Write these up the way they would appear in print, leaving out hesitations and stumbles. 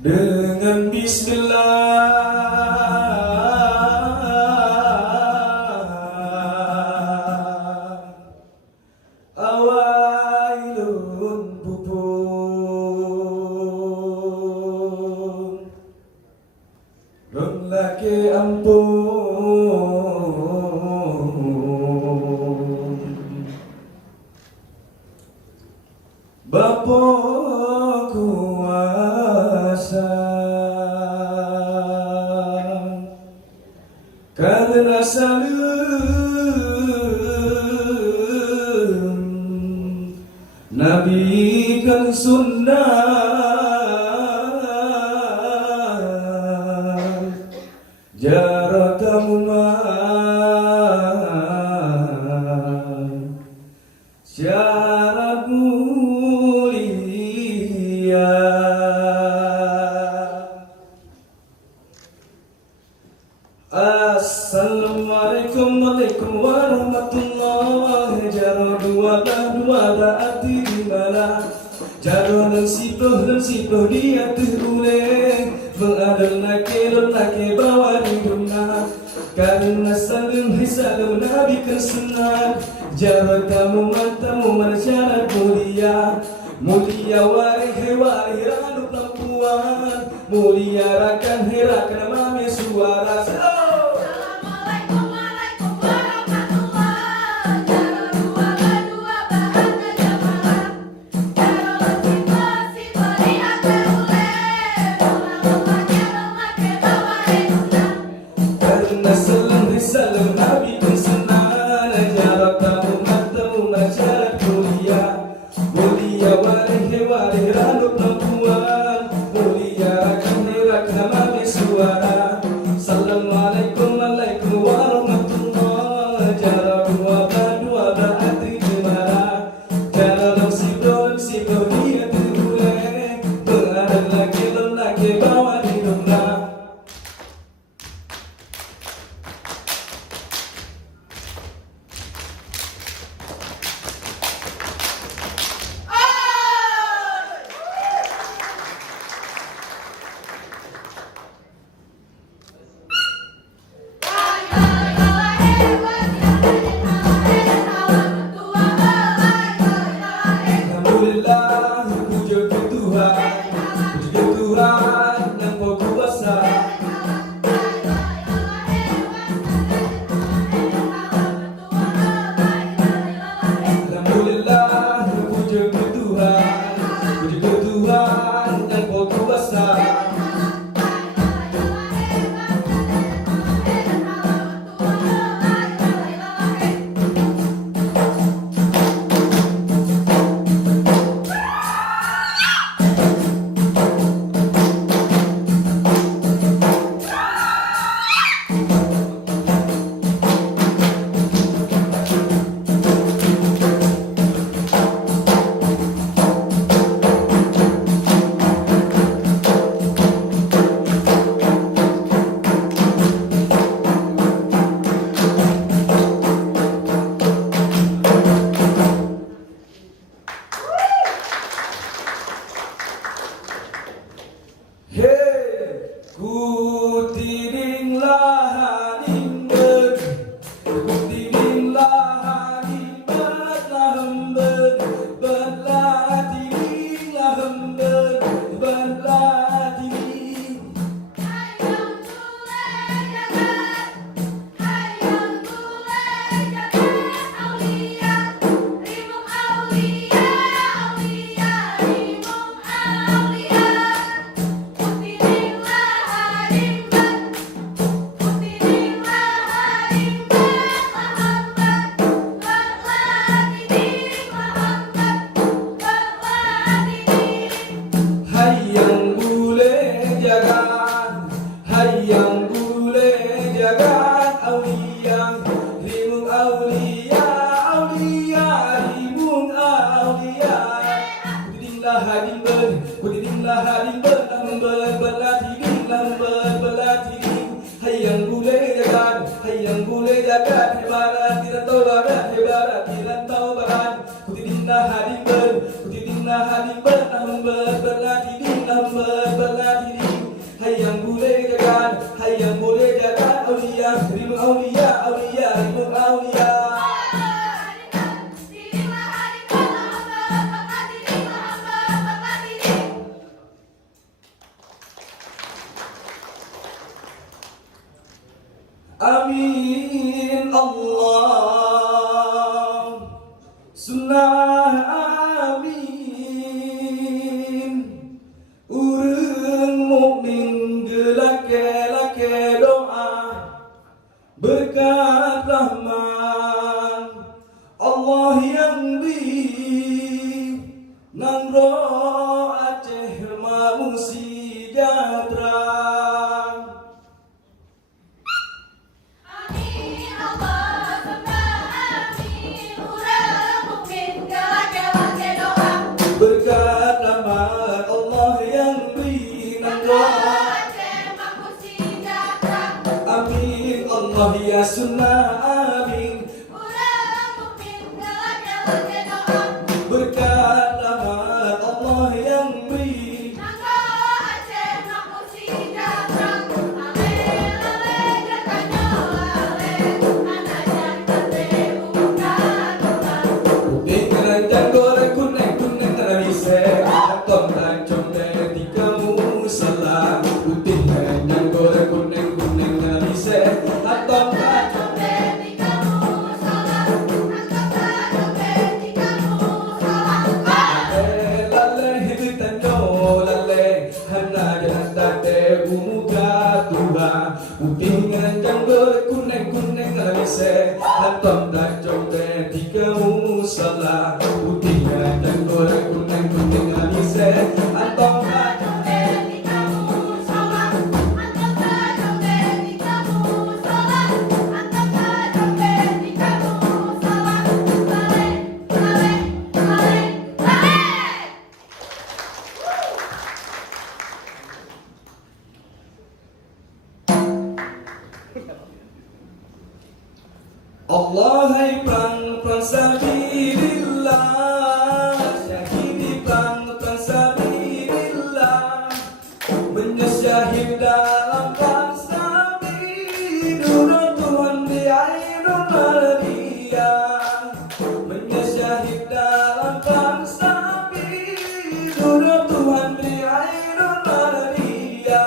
Dengan bismillah awailun pupun ron laki ampun Bapa kuasa karena salam Nabi kan sunnah jaratamuman syarat mulia. Assalamualaikum warahmatullahi wabarakatuh. Ati dimana jaro dan siploh dia teruleh mengadal nake bawa di rumah karena salim hisalam nabi kesenang jaro kamu mantamu marsyarat mulia wari ranu perempuan mulia rakan herakan mami suara salam nabi kesenang jaro kamu mantamu marsyarat mulia wari ranu perempuan mulia rakan mami suara. Assalamualaikum warahmatullahi wabarakatuh. Ati dimana jaro dan siploh dia teruleh mengadal laki bawa di rumah. Alhamdulillah, puji Tuhan yang berkuasa. Alhamdulillah, puji Tuhan yang berkuasa. Yang boleh jaga aulia rimung aulia rimung aulia kudidinglah hading ber lamber belah tiding hayang boleh jaga hebarat tidak tahu barat tidak tahu barat kudidinglah hading ber lamber belah tiding umroh Aceh mau sejahtera. Amin Allahumma amin. Urang mukmin gelak-gelak doa. Berkat rahmat Allah yang beri nangga. Aceh mampu sejahtera. Amin Allah ya sunnah amin. Urang mukmin gelak-gelak doa. Berkat rahmat Allah yang beri. Nangga Aceh mampu sejahtera. Ale ale gertanyo ale. Anak jantan teh bukan bukan. Putih keranjang goreng kuning kuning ngalise. Atom tancung dari kamu salah. Putih keranjang goreng kuning kuning ngalise. Atom tancung. Putingan janggut kuning-kuning ngalise. Atom tancung dari kamu salah. Putingan janggut kuning-kuning ngalise. Atom tancung. Allahai perang sabilillah, syahidi perang sabilillah, menyasyahid dalam perang sabilillah, Tuhan di ainul maria, menyasyahid dalam perang sabilillah, Tuhan di ainul maria.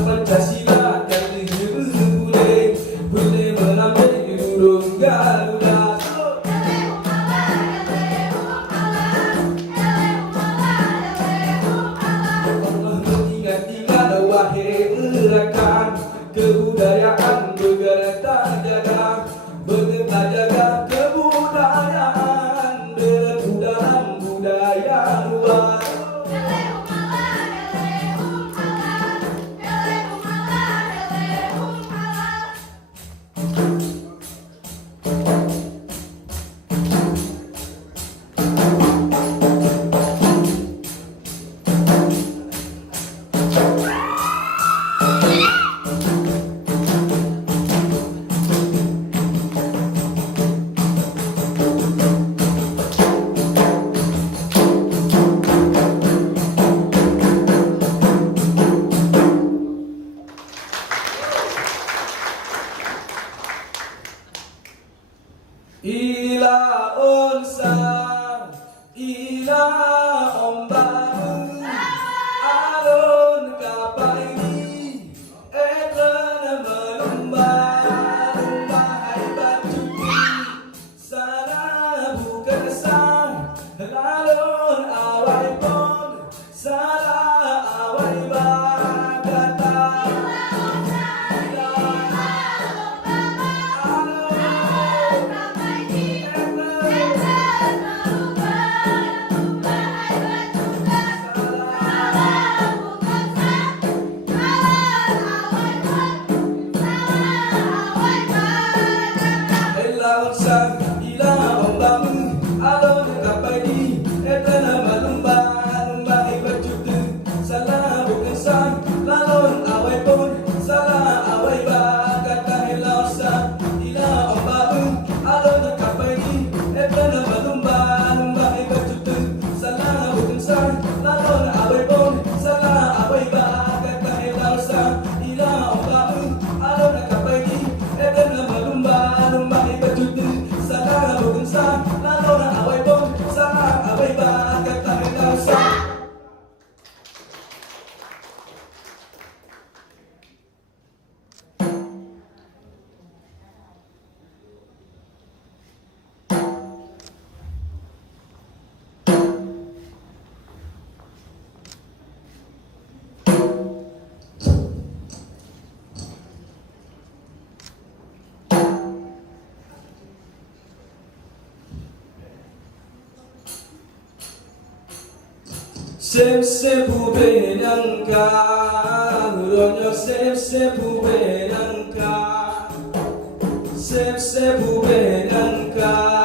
Pancasila dari boleh mengambil burung Garuda. Allah mengingat-ingat wahai rekan, kebudayaan bergerak tak jaga, bergerak jaga kebudayaan, dalam budaya luar. Ila unsa, ila ombak, alun kapaini, etana melumba, lumba hebat cuci, sana bukan sah, alun awai pon, salah awai bagata. Sem bube nangka, uronyo sem bube nangka, sem bube nangka.